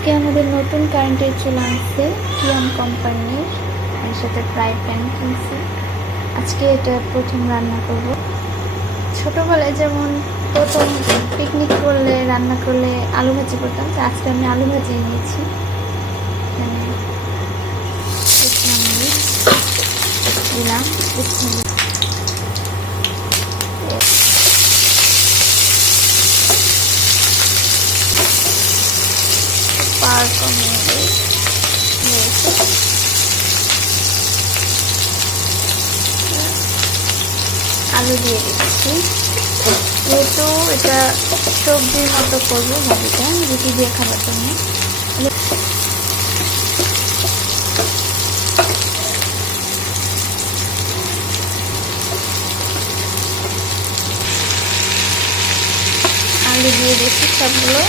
আজকে আমাদের নতুন কারেন্টের চুলা আনছে কিয়ন কোম্পানির, এর সাথে ফ্রাই প্যান কিনছি। আজকে এটা প্রথম রান্না করব। ছোটবেলায় যেমন প্রথম পিকনিক করলে রান্না করলে আলু ভাজি করতাম, তো আজকে আমি আলু ভাজি নিয়েছি। দিলাম আলু দিয়ে দিচ্ছি। যেহেতু এটা সবজির মতো করবো ভাজিটা, রুটি দিয়ে খাবার জন্য। আলু দিয়ে দিচ্ছি সবগুলো।